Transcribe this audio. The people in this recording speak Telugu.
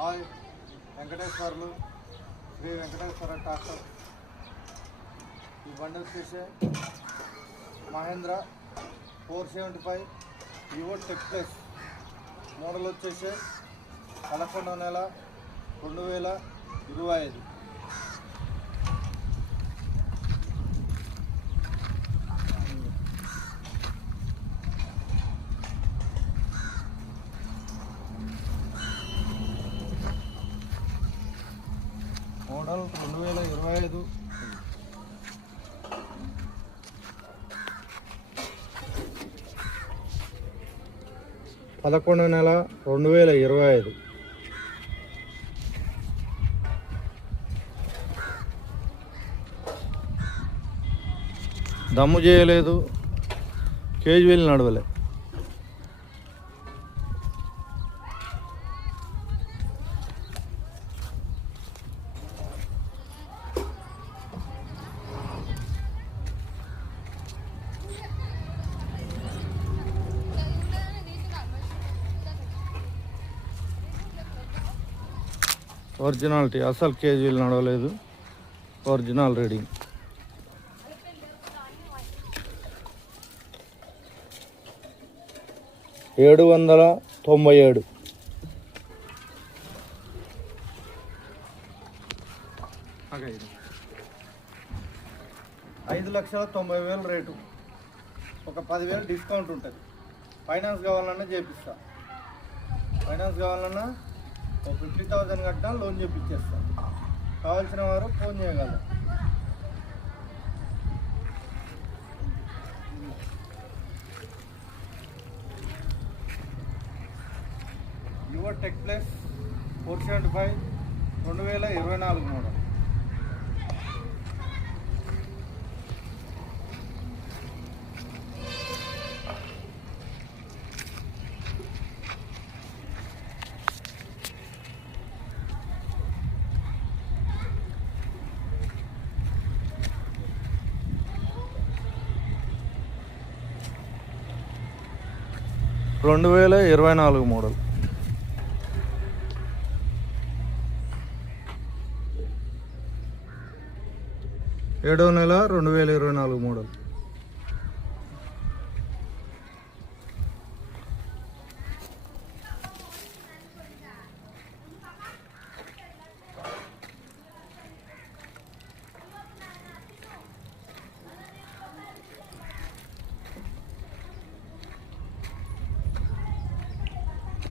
Hi Venkateswarlu Sri Venkateswara tractor. ఈ బండి వచ్చేసి Mahindra 475 Yuvo tech plus. Model వచ్చేసి 11వ నెల 2025. మోడల్ 2025. 11వ నెల 2025. దమ్ము చేయలేదు, కేజీ వీల్ నడవలే. ఒరిజినాలిటీ, అసలు కేజీ వీల్ నడవలేదు, ఒరిజినల్ రీడింగ్. $797. 5,90,000 రేటు. ఒక 10,000 డిస్కౌంట్ ఉంటుంది. ఫైనాన్స్ కావాలన్నా చేపిస్తా. ఫైనాన్స్ కావాలన్నా 50,000 కట్టినా లోన్ చేపించేస్తాం. కావాల్సిన వారు ఫోన్ చేయగలరు. Vivo tech plus 475 2024 model. రెండు 2024 మోడల్. 7వ నెల 2024 మోడల్.